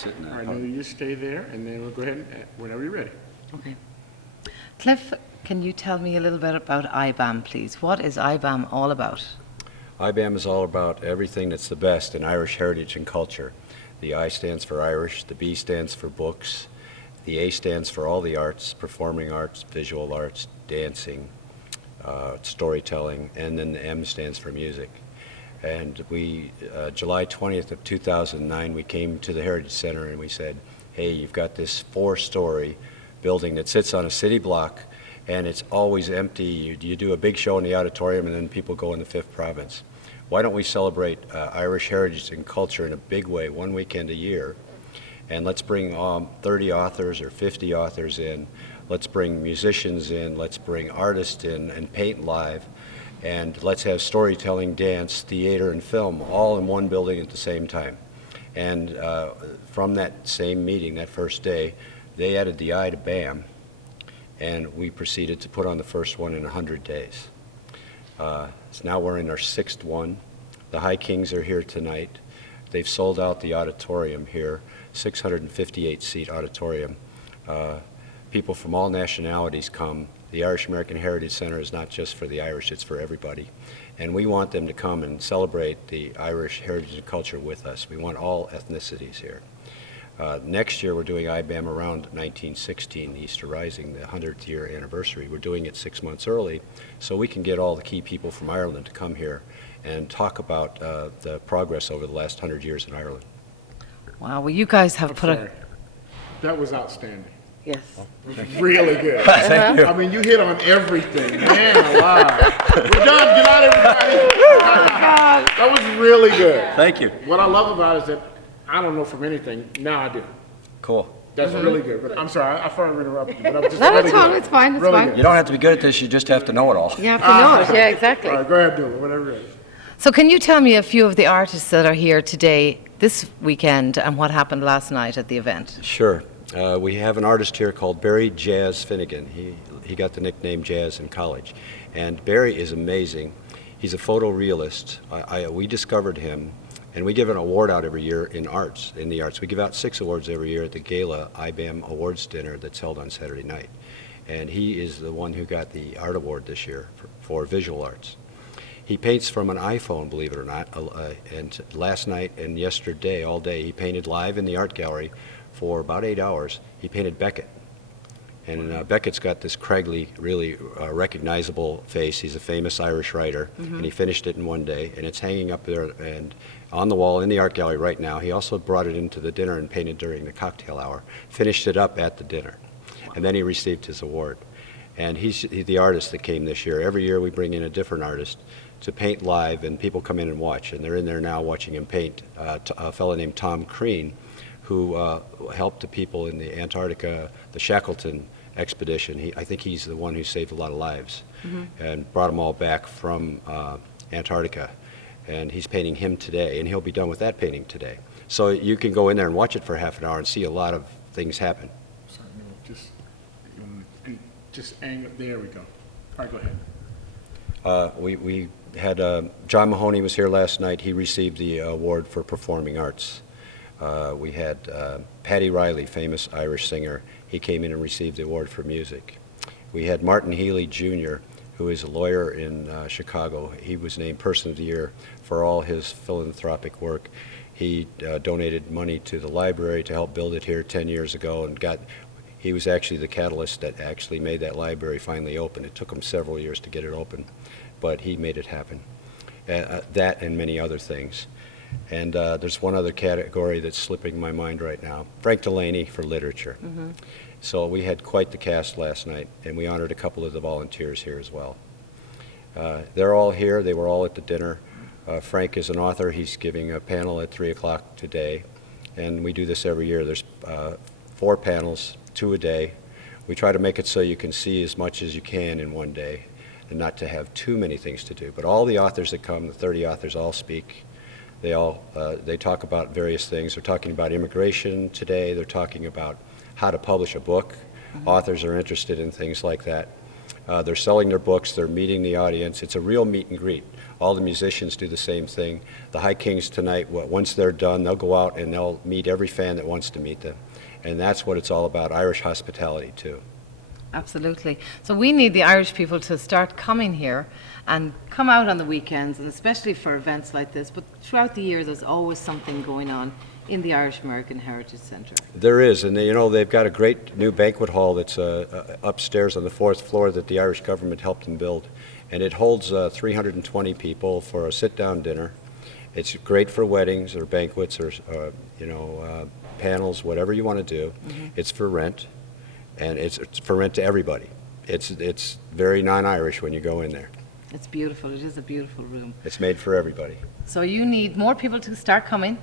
sitting All there. right, now you just stay there, and then we'll go ahead and, whenever you're ready. Okay. Cliff, can you tell me a little bit about IBAM, please? What is IBAM all about? IBAM is all about everything that's the best in Irish heritage and culture. The I stands for Irish, the B stands for books, the A stands for all the arts, performing arts, visual arts, dancing, storytelling, and then the M stands for music. And we, July 20th of 2009, we came to the Heritage Center and we said, hey, you've got this 4-story building that sits on a city block and it's always empty. You do a big show in the auditorium and then people go in the 5th province. Why don't we celebrate Irish heritage and culture in a big way, one weekend a year? And let's bring 30 authors or 50 authors in. Let's bring musicians in. Let's bring artists in and paint live. And let's have storytelling, dance, theater, and film all in one building at the same time. And from that same meeting, that first day, they added the I to BAM, and we proceeded to put on the first one in 100 days. So now we're in our 6th one. The High Kings are here tonight. They've sold out the auditorium here, 658-seat auditorium. People from all nationalities come. The Irish American Heritage Center is not just for the Irish, it's for everybody. And we want them to come and celebrate the Irish heritage and culture with us. We want all ethnicities here. Next year we're doing IBAM around 1916, Easter Rising, the 100th year anniversary. We're doing it 6 months early so we can get all the key people from Ireland to come here and talk about the progress over the last 100 years in Ireland. Wow, well, you guys have I'm put sorry. That was outstanding. Yes. It was really good. I mean, you hit on everything. Man, alive. We're done. Good night, everybody. That was really good. Thank you. What I love about it is that I don't know from anything. Now I do. Cool. That's really good. But I'm sorry, I thought I interrupted you, but that was just No, really it's fine, good. it's fine, it's Really fine. good. You don't have to be good at this, you just have to know it all. You have to know it, yeah, exactly. All right, go ahead, do it, whatever it is. So can you tell me a few of the artists that are here today, this weekend, and what happened last night at the event? Sure. We have an artist here called Barry Jazz Finnegan. He got the nickname Jazz in college. And Barry is amazing. He's a photorealist. We discovered him, and we give an award out every year in the arts. We give out 6 awards every year at the Gala IBAM Awards Dinner that's held on Saturday night. And he is the one who got the art award this year for visual arts. He paints from an iPhone, believe it or not, and last night and yesterday, all day, he painted live in the art gallery for about 8 hours. He painted Beckett. And Beckett's got this Craigley, really recognizable face. He's a famous Irish writer, and he finished it in one day, and it's hanging up there and on the wall in the art gallery right now. He also brought it into the dinner and painted during the cocktail hour, finished it up at the dinner, and then he received his award. And he's the artist that came this year. Every year we bring in a different artist to paint live, and people come in and watch, and they're in there now watching him paint. A fellow named Tom Crean, who helped the people in the Antarctica, the Shackleton expedition. I think he's the one who saved a lot of lives and brought them all back from Antarctica. And he's painting him today, and he'll be done with that painting today. So you can go in there and watch it for half an hour and see a lot of things happen. Sorry, just angle, there we go. All right, go ahead. We had, John Mahoney was here last night. He received the award for performing arts. We had Paddy Riley, famous Irish singer. He came in and received the award for music. We had Martin Healy Jr., who is a lawyer in Chicago. He was named Person of the Year for all his philanthropic work. He donated money to the library to help build it here 10 years ago, and he was actually the catalyst that actually made that library finally open. It took him several years to get it open, but he made it happen. That and many other things. And there's one other category that's slipping my mind right now. Frank Delaney for literature. So we had quite the cast last night, and we honored a couple of the volunteers here as well. They're all here. They were all at the dinner. Frank is an author. He's giving a panel at 3 o'clock today, and we do this every year. There's 4 panels, 2 a day. We try to make it so you can see as much as you can in one day and not to have too many things to do. But all the authors that come, the 30 authors, all speak. They talk about various things. They're talking about immigration today. They're talking about how to publish a book. Authors are interested in things like that. They're selling their books. They're meeting the audience. It's a real meet and greet. All the musicians do the same thing. The High Kings tonight, once they're done, they'll go out and they'll meet every fan that wants to meet them. And that's what it's all about, Irish hospitality too. Absolutely. So we need the Irish people to start coming here and come out on the weekends, and especially for events like this. But throughout the year, there's always something going on in the Irish American Heritage Centre. There is, and they've got a great new banquet hall that's upstairs on the 4th floor that the Irish government helped them build. And it holds 320 people for a sit-down dinner. It's great for weddings or banquets or, panels, whatever you want to do. Mm-hmm. It's for rent, and it's for rent to everybody. It's very non-Irish when you go in there. It's beautiful. It is a beautiful room. It's made for everybody. So you need more people to start coming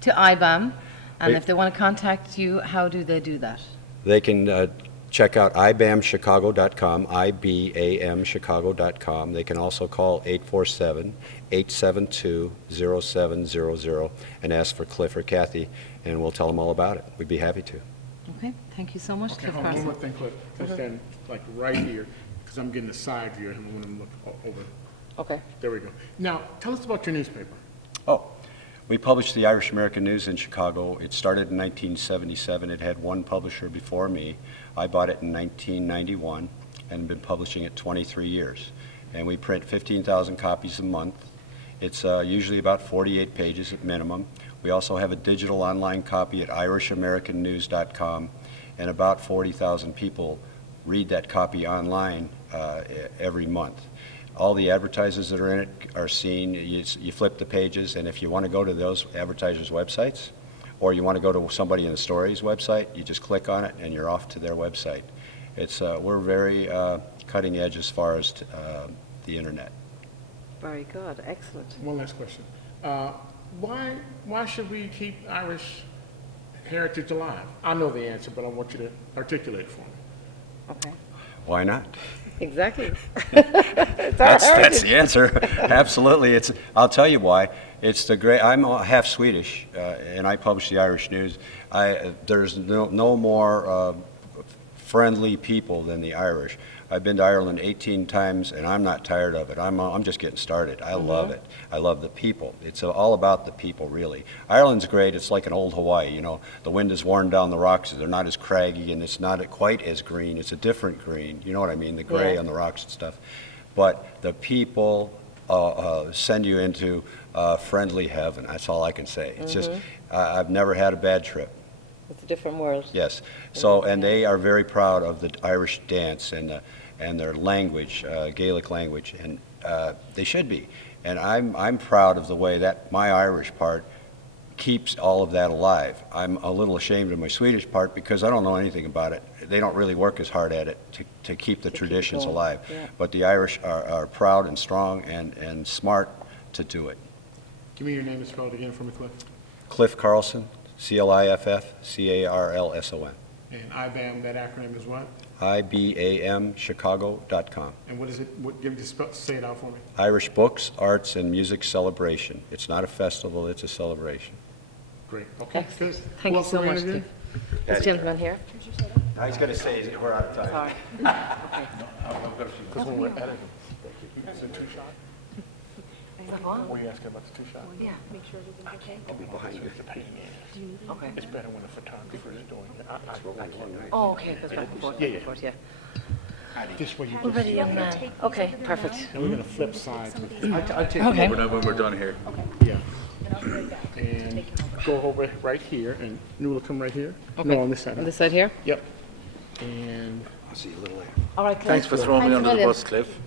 to IBAM, and Wait. if they want to contact you, how do they do that? They can check out ibamchicago.com, ibamchicago.com. They can also call 847-872-0700 and ask for Cliff or Kathy, and we'll tell them all about it. We'd be happy to. Okay, thank you so much, Okay, Cliff hold on, one Carson. more thing, Cliff. Cliff, stand like right here, because I'm getting a side view, and I want to look over. Okay. There we go. Now, tell us about your newspaper. Oh, we published the Irish American News in Chicago. It started in 1977. It had one publisher before me. I bought it in 1991 and been publishing it 23 years. And we print 15,000 copies a month. It's usually about 48 pages at minimum. We also have a digital online copy at irishamericannews.com, and about 40,000 people read that copy online every month. All the advertisers that are in it are seen. You flip the pages, and if you want to go to those advertisers' websites, or you want to go to somebody in the story's website, you just click on it and you're off to their website. We're very cutting edge as far as the internet. Very good, excellent. One last question. Why should we keep Irish heritage alive? I know the answer, but I want you to articulate it for me. Okay. Why not? Exactly. That's the answer. Absolutely. I'll tell you why. It's the great. I'm half Swedish, and I publish the Irish News. There's no more friendly people than the Irish. I've been to Ireland 18 times, and I'm not tired of it. I'm just getting started. I love it. I love the people. It's all about the people, really. Ireland's great. It's like an old Hawaii. You know, the wind has worn down the rocks. They're not as craggy, and it's not quite as green. It's a different green. You know what I mean? The gray Yeah. on the rocks and stuff. But the people send you into friendly heaven. That's all I can say. It's just I've never had a bad trip. It's a different world. Yes. So, and they are very proud of the Irish dance and their language, Gaelic language, and they should be. And I'm proud of the way that my Irish part keeps all of that alive. I'm a little ashamed of my Swedish part because I don't know anything about it. They don't really work as hard at it to keep the traditions going, alive. yeah. But the Irish are proud and strong and smart to do it. Give me your name and spell it again for me, Cliff. Cliff Carlson, CliffCarlson. And IBAM, that acronym is what? IBAMchicago.com. And what is it? Say it out for me. Irish Books, Arts, and Music Celebration. It's not a festival, it's a celebration. Great. Okay. Excellent. Good. Thank Who you else so are we much, interviewing? Cliff. This gentleman here. I was going to say, we're out of time. Sorry. Because when we're editing, is it two shot? Were you asking about the two shot? Yeah. I'll be behind you. It's a pain in the ass. Okay. It's better when the photographer is doing it. I can't. Oh, okay, it goes back and forth, Yeah, back and yeah. forth, yeah. This way you We're just, ready, young man. Okay, perfect. and we're gonna flip sides with this. Okay. When we're done here. Yeah. And go over right here, and Nuala come right here. No, on this side. On this side here? Yep. And, I'll see you a little later. All right, Cliff. Thanks for throwing me under the bus, Cliff.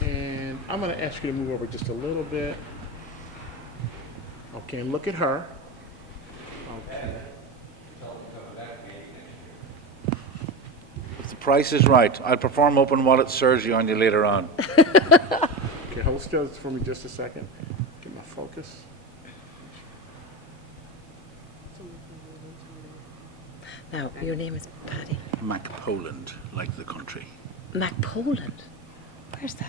and I'm gonna ask you to move over just a little bit. Okay, and look at her. Okay. If the price is right, I'll perform open wallet surgery on you later on. Okay, hold still for me just a second. Get my focus. Now, your name is Paddy. Mac Poland, like the country. Mac Poland. Where's that?